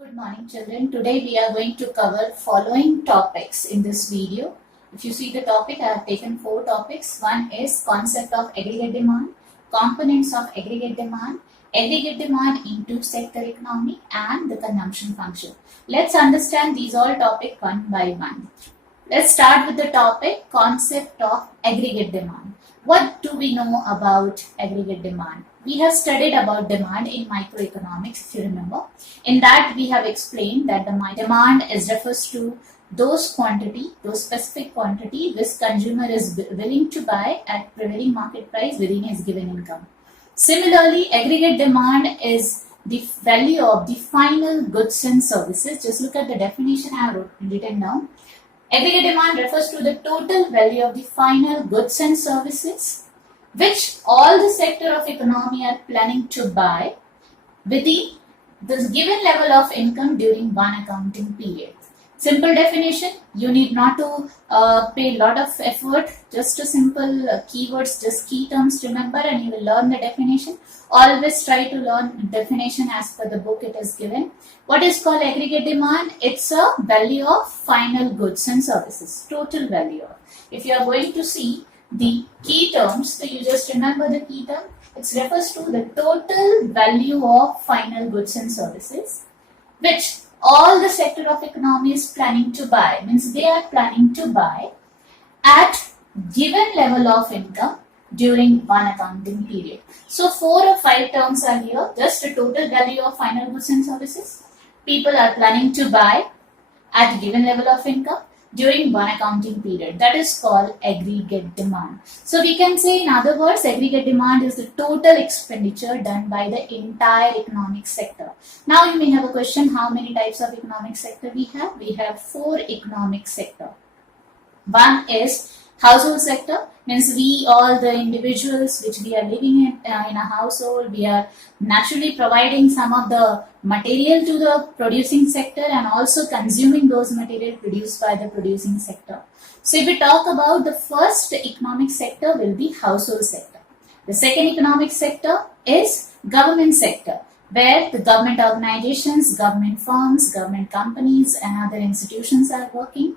Good morning, children. Today we are going to cover following topics in this video. If you see the topic, I have taken 4 topics. One is concept of aggregate demand, components of aggregate demand in two-sector economy, and the consumption function. Let's understand these all topics one by one. Let's start with the topic concept of aggregate demand. What do we know about aggregate demand? We have studied about demand in microeconomics, if you remember. In that, we have explained that the demand refers to those specific quantity which consumer is willing to buy at prevailing market price within his given income. Similarly, aggregate demand is the value of the final goods and services. Just look at the definition I have written down. Aggregate demand refers to the total value of the final goods and services which all the sector of economy are planning to buy within this given level of income during one accounting period. Simple definition, you need not to pay a lot of effort, just a simple keywords, just key terms to remember, and you will learn the definition. Always try to learn definition as per the book it is given. What is called aggregate demand? It's a value of final goods and services, total value. If you are going to see the key terms, so you just remember the key term. It refers to the total value of final goods and services, which all the sector of economy is planning to buy. Means they are planning to buy at given level of income during one accounting period. So 4 or 5 terms are here. Just the total value of final goods and services. People are planning to buy at given level of income during one accounting period. That is called aggregate demand. So we can say, in other words, aggregate demand is the total expenditure done by the entire economic sector. Now you may have a question, how many types of economic sector we have? We have 4 economic sector. One is household sector, means we all the individuals which we are living in a household, we are naturally providing some of the material to the producing sector and also consuming those material produced by the producing sector. So if we talk about the first economic sector will be household sector. The second economic sector is government sector, where the government organizations, government firms, government companies and other institutions are working.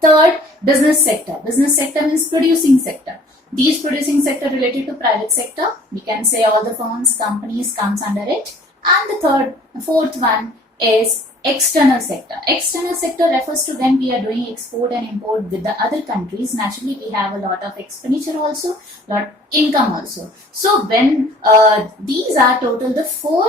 Third, business sector. Business sector means producing sector. These producing sector related to private sector, we can say all the firms, companies comes under it. And the fourth one is external sector. External sector refers to when we are doing export and import with the other countries. Naturally, we have a lot of expenditure also, lot income also. So when these are total the 4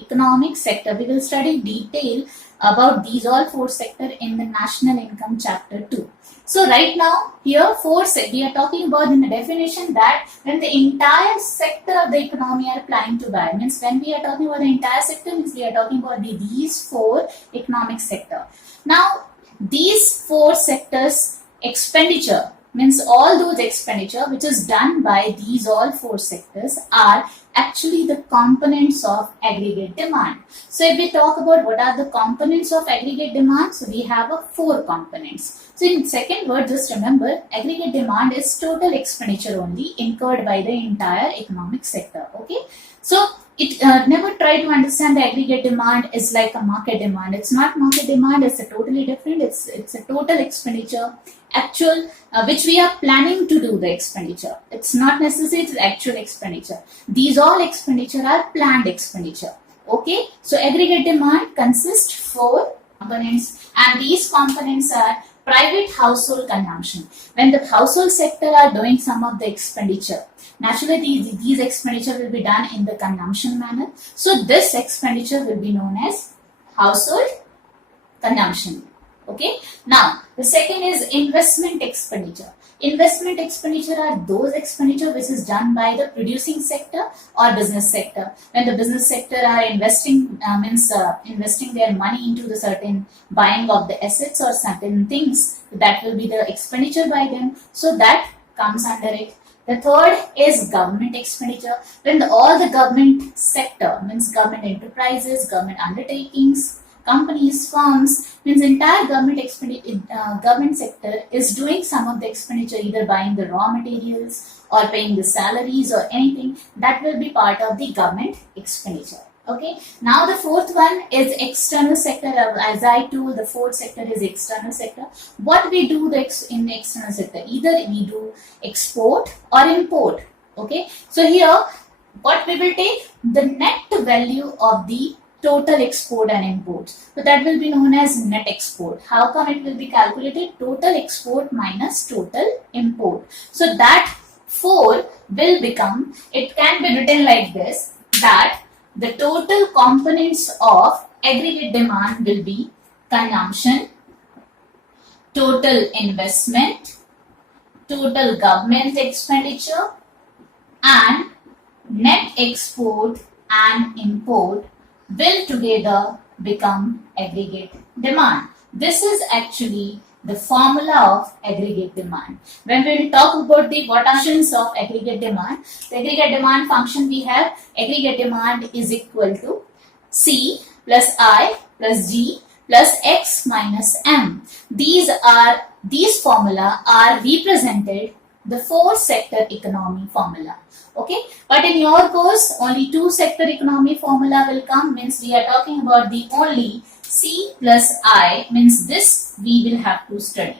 economic sector, we will study detail about these all 4 sector in the national income chapter 2. So right now here we are talking about in the definition that when the entire sector of the economy are planning to buy, means when we are talking about the entire sector, means we are talking about these 4 economic sector. Now these 4 sectors expenditure, means all those expenditure which is done by these all 4 sectors are actually the components of aggregate demand. So if we talk about what are the components of aggregate demand, so we have 4 components. So in second word, just remember, aggregate demand is total expenditure only incurred by the entire economic sector. Okay, so it never try to understand the aggregate demand is like a market demand. It's not market demand, it's a totally different. It's a total expenditure actual which we are planning to do the expenditure. It's not necessary it's actual expenditure. These all expenditure are planned expenditure. Okay, so aggregate demand consists 4 components, and these components are private household consumption. When the household sector are doing some of the expenditure, naturally these expenditure will be done in the consumption manner. So this expenditure will be known as household consumption. Okay. Now the second is investment expenditure. Investment expenditure are those expenditure which is done by the producing sector or business sector. When the business sector are investing, investing their money into the certain buying of the assets or certain things, that will be the expenditure by them. So that comes under it. The third is government expenditure. When all the government sector, means government enterprises, government undertakings, companies, firms, means entire government sector is doing some of the expenditure, either buying the raw materials or paying the salaries or anything, that will be part of the government expenditure. Okay, now the fourth one is external sector. As I told, the fourth sector is external sector. What we do in the external sector? Either we do export or import. Okay, so here what we will take? The net value of the total export and import. So that will be known as net export. How come it will be calculated? Total export minus total import. So that 4 will become, it can be written like this, that the total components of aggregate demand will be consumption, total investment, total government expenditure, and net export and import will together become aggregate demand. This is actually the formula of aggregate demand. When we will talk about the what functions of aggregate demand, the aggregate demand function we have, aggregate demand is equal to C plus I plus G plus X minus M. These formula are represented the 4 sector economy formula. Okay, but in your course only 2 sector economy formula will come, means we are talking about the only C plus I, means this we will have to study.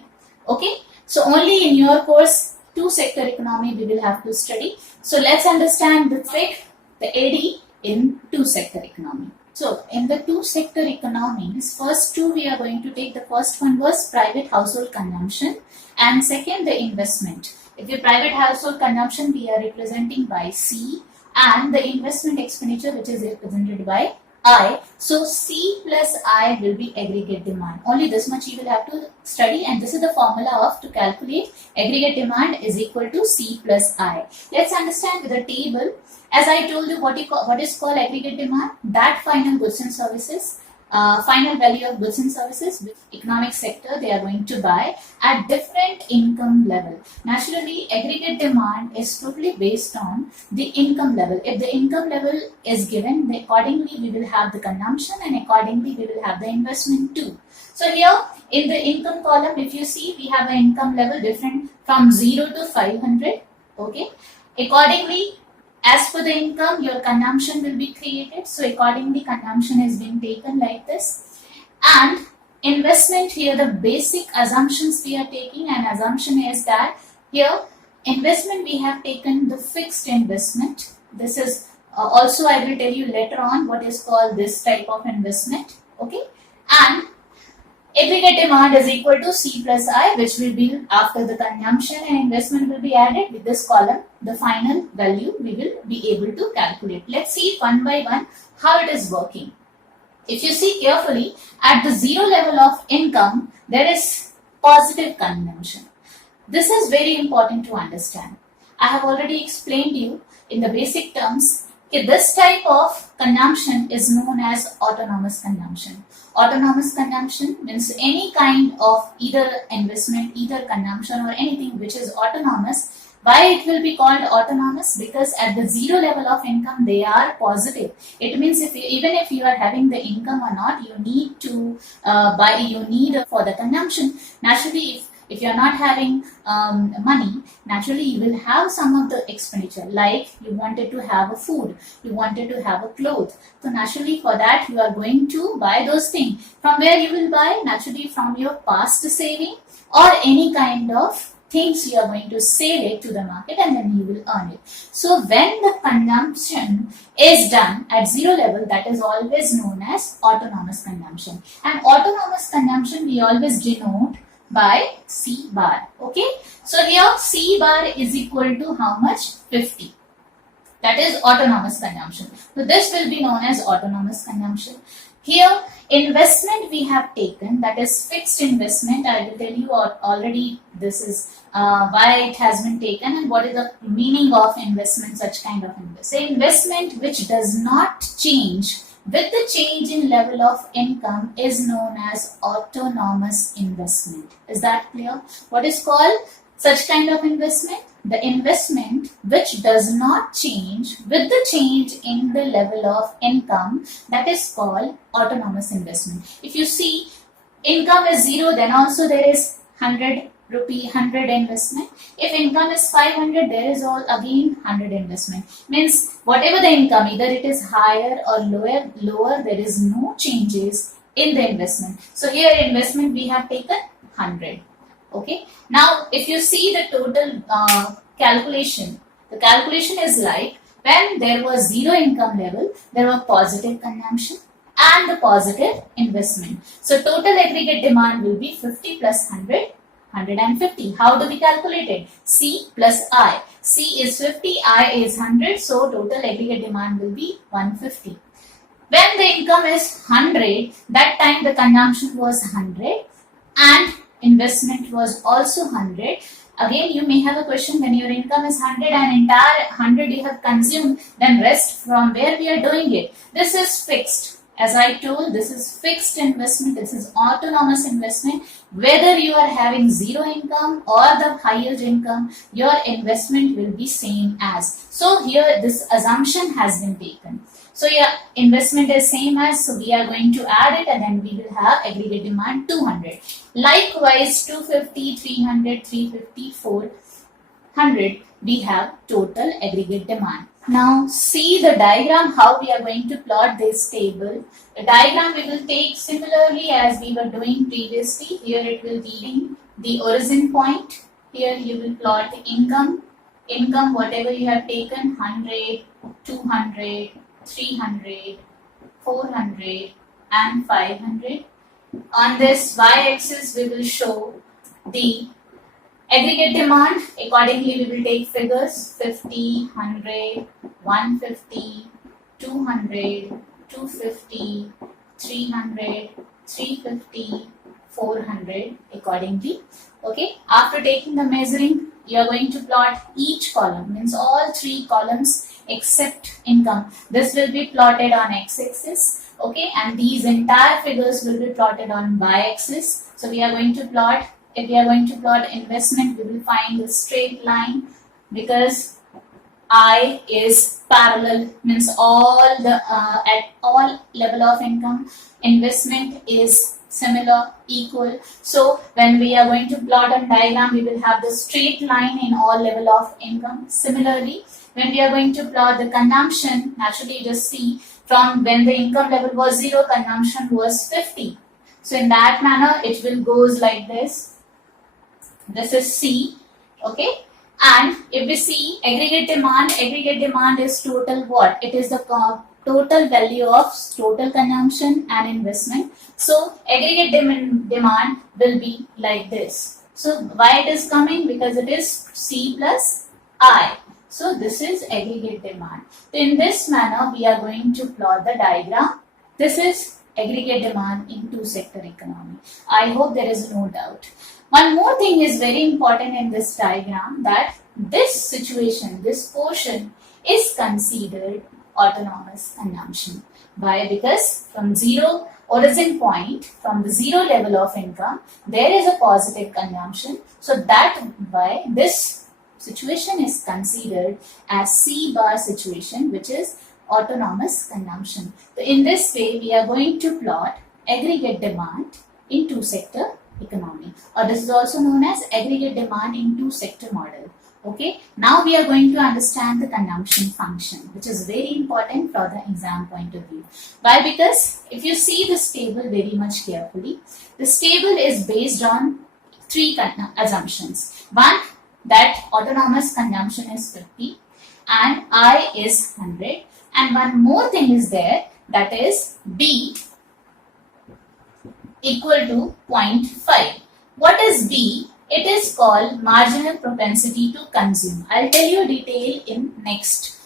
Okay, so only in your course 2 sector economy we will have to study. So let's understand the trick, the AD in 2 sector economy. So in the 2 sector economies, first 2 we are going to take. The first one was private household consumption and second the investment. If the private household consumption we are representing by C and the investment expenditure which is represented by I. So C plus I will be aggregate demand. Only this much you will have to study, and this is the formula of to calculate aggregate demand is equal to C plus I. Let's understand with the table. As I told you, what is called aggregate demand? That final goods and services, final value of goods and services which economic sector they are going to buy at different income level. Naturally, aggregate demand is totally based on the income level. If the income level is given, then accordingly we will have the consumption and accordingly we will have the investment too. So here in the income column, if you see, we have an income level different from 0 to 500. Okay, accordingly, as per the income, your consumption will be created. So accordingly, consumption is being taken like this. And investment, here the basic assumptions we are taking, and assumption is that here investment we have taken the fixed investment. This is also I will tell you later on what is called this type of investment. Okay, and aggregate demand is equal to C plus I, which will be after the consumption and investment will be added with this column. The final value we will be able to calculate. Let's see one by one how it is working. If you see carefully, at the 0 level of income, there is positive consumption. This is very important to understand. I have already explained you in the basic terms. This type of consumption is known as autonomous consumption. Autonomous consumption means any kind of either investment, either consumption or anything which is autonomous. Why it will be called autonomous? Because at the 0 level of income they are positive. It means even if you are having the income or not, you need to buy, you need for the consumption. Naturally, if you are not having money, naturally you will have some of the expenditure, like you wanted to have a food, you wanted to have a cloth. So naturally for that you are going to buy those things. From where you will buy? Naturally from your past saving or any kind of things you are going to sell it to the market and then you will earn it. So when the consumption is done at 0 level, that is always known as autonomous consumption. And autonomous consumption we always denote by C bar. Okay, so here C bar is equal to how much? 50. That is autonomous consumption. So this will be known as autonomous consumption. Here investment we have taken, that is fixed investment. I will tell you already this is why it has been taken and what is the meaning of investment, such kind of investment. So investment which does not change with the change in level of income is known as autonomous investment. Is that clear? What is called such kind of investment? The investment which does not change with the change in the level of income, that is called autonomous investment. If you see income is 0, then also there is 100 rupee 100 investment. If income is 500, there is all again 100 investment. Means whatever the income, either it is higher or lower, there is no changes in the investment. So here investment we have taken 100. Okay. Now if you see the total calculation, the calculation is like when there was zero income level, there was positive consumption and the positive investment. So total aggregate demand will be 50 plus 100, 150. How do we calculate it? C plus I. C is 50, I is 100. So total aggregate demand will be 150. When the income is 100, that time the consumption was 100 and investment was also 100. Again, you may have a question, when your income is 100 and entire 100 you have consumed, then rest from where we are doing it. This is fixed. As I told, this is fixed investment, this is autonomous investment. Whether you are having zero income or the highest income, your investment will be same as. So here this assumption has been taken. So yeah, investment is same as, so we are going to add it and then we will have aggregate demand 200. Likewise 250, 300, 350, 400, we have total aggregate demand. Now see the diagram how we are going to plot this table. The diagram we will take similarly as we were doing previously. Here it will be the origin point. Here you will plot income. Income whatever you have taken, 100, 200, 300, 400 and 500. On this y-axis we will show the aggregate demand. Accordingly we will take figures 50, 100, 150, 200, 250, 300, 350, 400 accordingly. Okay, after taking the measuring, you are going to plot each column, means all three columns except income. This will be plotted on x-axis, okay, and these entire figures will be plotted on y-axis. So we are going to plot, if we are going to plot investment, we will find a straight line because I is parallel, means all the at all level of income, investment is similar, equal. So when we are going to plot on diagram, we will have the straight line in all level of income. Similarly, when we are going to plot the consumption, naturally just see from when the income level was 0, consumption was 50. So in that manner, it will goes like this. This is C, okay. And if we see aggregate demand is total what? It is the total value of total consumption and investment. So aggregate demand will be like this. So why it is coming? Because it is C plus I. So this is aggregate demand. So in this manner, we are going to plot the diagram. This is aggregate demand in two-sector economy. I hope there is no doubt. One more thing is very important in this diagram, that this situation, this portion is considered autonomous consumption. Why? Because from zero origin point, from the zero level of income, there is a positive consumption. So that why this situation is considered as C bar situation, which is autonomous consumption. So in this way, we are going to plot aggregate demand in two-sector economy, or this is also known as aggregate demand in two-sector model. Okay, now we are going to understand the consumption function, which is very important for the exam point of view. Why? Because if you see this table very much carefully, this table is based on three assumptions. One, that autonomous consumption is 50 and I is 100, and one more thing is there, that is B equal to 0.5. What is B? It is called marginal propensity to consume. I'll tell you detail in next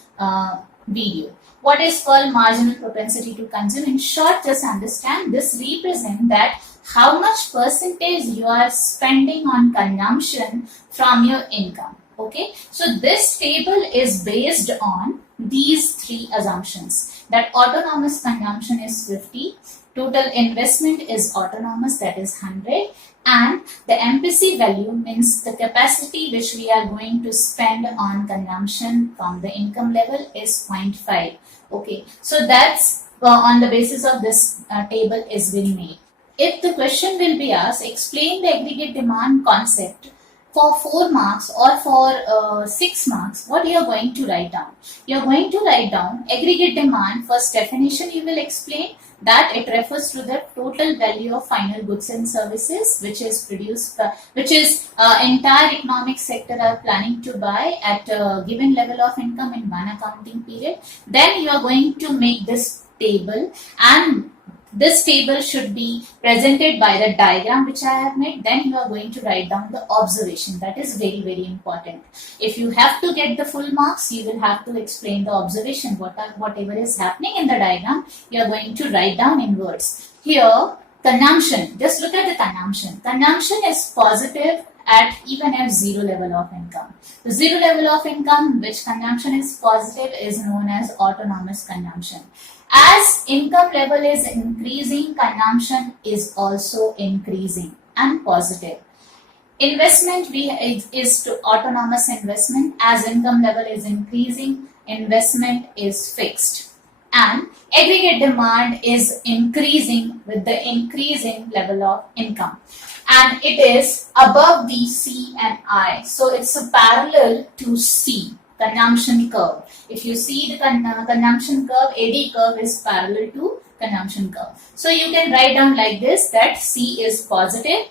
video. What is called marginal propensity to consume? In short, just understand this represents that how much percentage you are spending on consumption from your income. Okay, so this table is based on these three assumptions, that autonomous consumption is 50, total investment is autonomous, that is 100, and the MPC value means the capacity which we are going to spend on consumption from the income level is 0.5. Okay, so that's on the basis of this table is been made. If the question will be asked, explain the aggregate demand concept for 4 marks or for 6 marks, what you are going to write down? You are going to write down aggregate demand. First definition you will explain that it refers to the total value of final goods and services which is produced, entire economic sector are planning to buy at a given level of income in one accounting period. Then you are going to make this table, and this table should be presented by the diagram which I have made. Then you are going to write down the observation. That is very, very important. If you have to get the full marks, you will have to explain the observation. Whatever is happening in the diagram, you are going to write down in words. Here, consumption. Just look at the consumption. Consumption is positive at even at zero level of income. The zero level of income, which consumption is positive, is known as autonomous consumption. As income level is increasing, consumption is also increasing and positive. Investment is to autonomous investment. As income level is increasing, investment is fixed. And aggregate demand is increasing with the increasing level of income. And it is above the C and I. So it's a parallel to C. Consumption curve. If you see the consumption curve, AD curve is parallel to consumption curve. So you can write down like this, that C is positive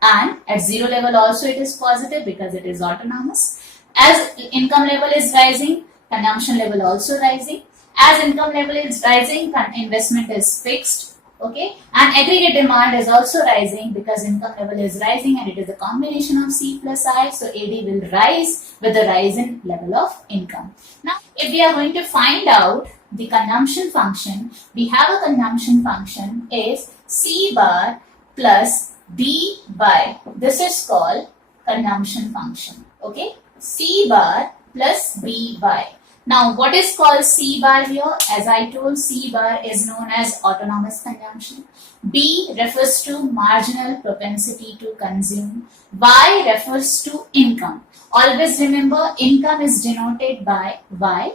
and at zero level also it is positive because it is autonomous. As income level is rising, consumption level also rising. As income level is rising, investment is fixed. Okay, and aggregate demand is also rising because income level is rising and it is a combination of C plus I. So AD will rise with the rise in level of income. Now, if we are going to find out the consumption function, we have a consumption function is C bar plus B by. This is called consumption function. Okay, C bar plus B by. Now, what is called C bar here? As I told, C bar is known as autonomous consumption. B refers to marginal propensity to consume. Y refers to income. Always remember, income is denoted by Y,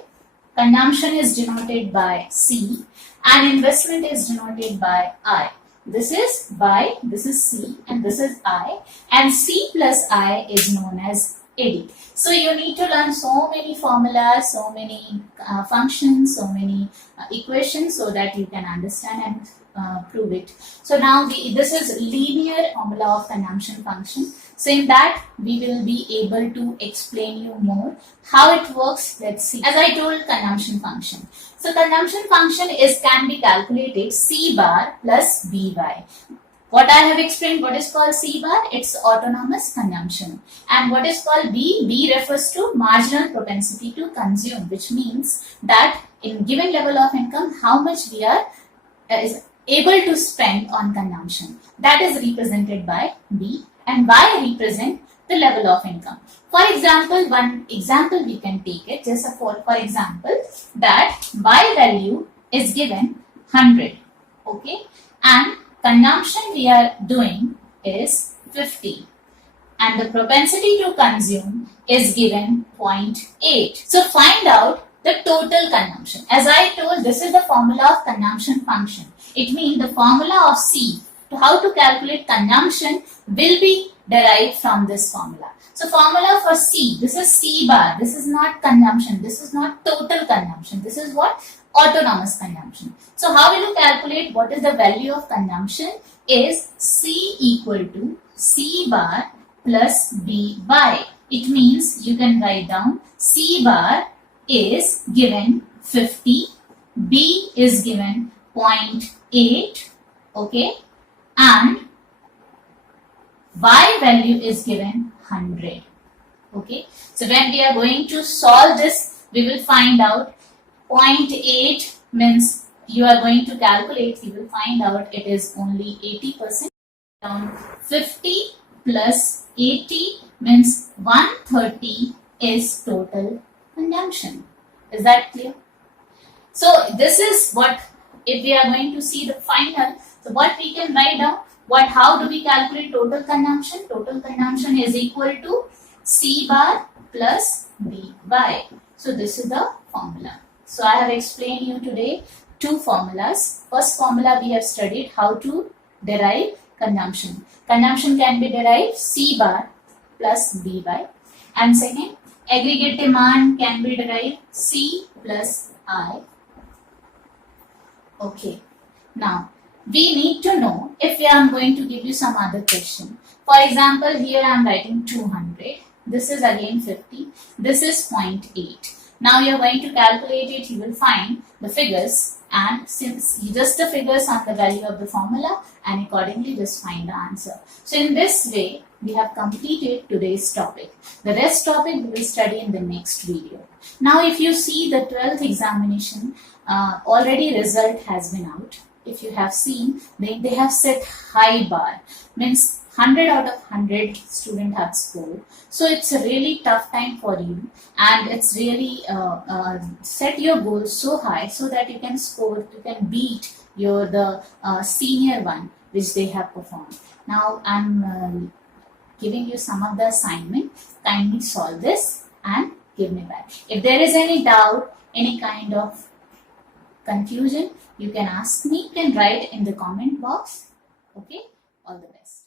consumption is denoted by C, and investment is denoted by I. This is Y, this is C, and this is I, and C plus I is known as AD. So you need to learn so many formulas, so many functions, so many equations so that you can understand and prove it. So now this is linear formula of consumption function. So in that we will be able to explain you more how it works. Let's see. As I told, consumption function. So consumption function can be calculated C bar plus BY. What I have explained, what is called C bar? It's autonomous consumption. And what is called B? B refers to marginal propensity to consume, which means that in given level of income, how much we are is able to spend on consumption. That is represented by B, and Y represent the level of income. For example, one example we can take it, just for example, that Y value is given 100, okay, and consumption we are doing is 50 and the propensity to consume is given 0.8. So find out the total consumption. As I told, this is the formula of consumption function. It means the formula of C to how to calculate consumption will be derived from this formula. So formula for C, this is C bar, this is not consumption, this is not total consumption, this is what? Autonomous consumption. So how will you calculate what is the value of consumption? Is C equal to C bar plus B by. It means you can write down C bar is given 50, B is given 0.8, okay, and Y value is given 100, okay. So when we are going to solve this, we will find out 0.8 means you are going to calculate, you will find out it is only 80%. Down 50 plus 80 means 130 is total consumption. Is that clear? So this is what, if we are going to see the final, so what we can write down, how do we calculate total consumption? Total consumption is equal to C bar plus B by. So this is the formula. So I have explained you today two formulas. First formula we have studied how to derive consumption. Consumption can be derived C bar plus by. And second, aggregate demand can be derived C plus I. Okay. Now, we need to know if I am going to give you some other question. For example, here I am writing 200. This is again 50. This is 0.8. Now you are going to calculate it. You will find the figures, and since just the figures on the value of the formula, and accordingly just find the answer. So in this way, we have completed today's topic. The rest topic we will study in the next video. Now if you see the 12th examination, already result has been out. If you have seen, they have set high bar, means 100 out of 100 students have scored. So it's a really tough time for you, and it's really set your goals so high so that you can score, you can beat the senior one which they have performed. Now I'm giving you some of the assignment. Kindly solve this and give me back. If there is any doubt, any kind of confusion, you can ask me, you can write in the comment box. Okay, all the best.